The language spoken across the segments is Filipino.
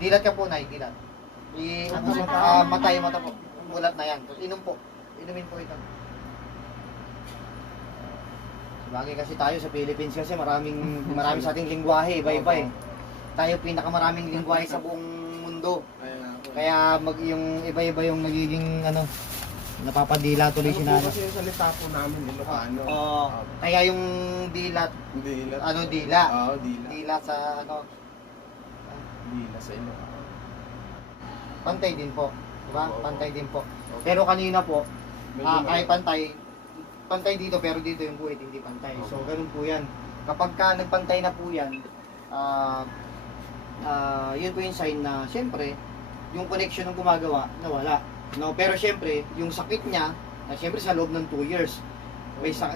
Dilat ka po, Nay, dilat. Matay, mata po. Mulat na yan. Inom po. Inumin po ito. Sabagay kasi tayo sa Philippines kasi marami sa ating lingwahe, iba-iba eh. Tayo pinakamaraming lingwahe sa buong mundo. Kaya yung iba-iba yung nagiging napapadila tuloy si Nana. Kasi yung salita po namin, Ilocano. Oo. Kaya yung dilat, Dila. dila. Oo, dila. Dila sa Dila sa Ilocano. pantay din po. Diba? Oo. Pantay din po. Pero kanina po, Medyo kahit pantay dito pero dito yung buhit hindi pantay. So ganun po yan. Kapag ka nagpantay na po yan, yun po yung sign na siyempre yung connection ng gumagawa nawala. No, pero siyempre yung sakit niya, siyempre sa loob ng 2 years,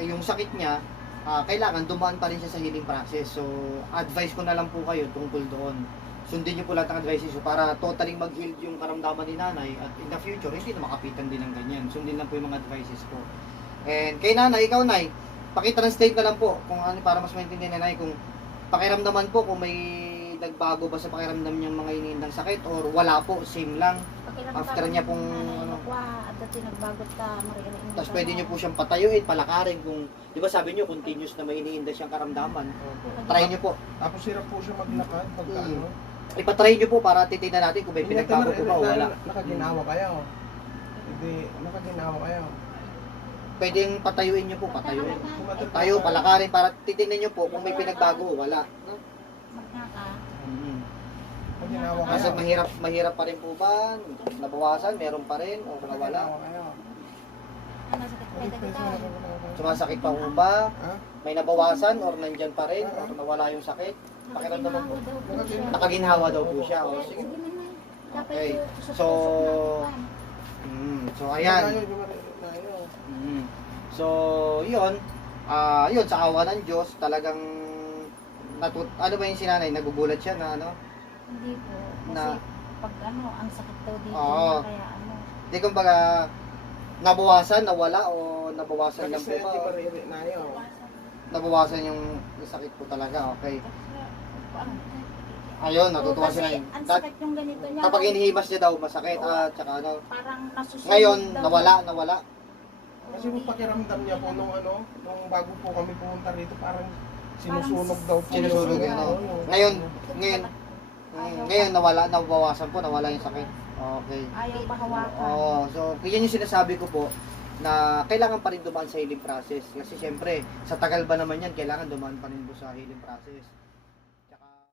yung sakit niya kailangan dumaan pa rin siya sa healing process. So advice ko na lang po kayo tungkol doon. Sundin niyo po lahat ng advices so para totally mag-heal yung karamdaman ni Nanay at in the future hindi na makapitan din ng ganyan. Sundin lang po yung mga advices ko. And kay Nanay, ikaw Nay, paki-translate na lang po kung ano para mas maintindihan ni Nanay kung pakiramdaman po kung may nagbago ba sa pakiramdam niyang mga iniindang sakit or wala po, same lang. After niya pong tapos pwede niyo po siyang patayuin, palakarin kung, di ba sabi niyo continuous na may iniinda siyang karamdaman. Try niyo po. Tapos hirap po siya maglakad pagka Ipatry niyo po para titignan natin kung may pinagbago po ba o wala. Nakaginawa kayo. Hindi, nakaginawa kayo. Pwedeng patayuin niyo po, patayuin. Tayo, palakarin para titignan niyo po kung may pinagbago o wala. Nakaginawa kayo. Kasi mahirap pa rin po ba? Nabawasan, meron pa rin o nawala? Sumasakit pa po ba? May nabawasan or nandyan pa rin or nawala yung sakit? Pakiramdaman po. Nakaginhawa daw po siya. O, sige. Okay. So ayan. So yun. Yun sa awa ng Diyos talagang ano ba yung sinanay? Nagugulat siya na Hindi po. Kasi Na- pag ang sakit daw dito Oo. kaya Hindi kumbaga nabawasan, nawala o nabawasan lang po Kasi ba? di mariri na yun. Nabawasan yung sakit po talaga. Okay. Ayun, natutuwa kasi sila. ang sakit yung ganito niya. Kapag inihimas niya daw, masakit at saka Parang nasusunod Ngayon, daw. nawala. Kasi yung pakiramdam niya po nung bago po kami pumunta rito, parang sinusunog daw po. Sinusunog yung- yun, yung- Ngayon nabawasan po, nawala yung sakit. Okay. Ayaw pa hawakan. Oo, so yan yung sinasabi ko po na kailangan pa rin dumaan sa healing process. Kasi syempre, sa tagal ba naman yan, kailangan dumaan pa rin po sa healing process.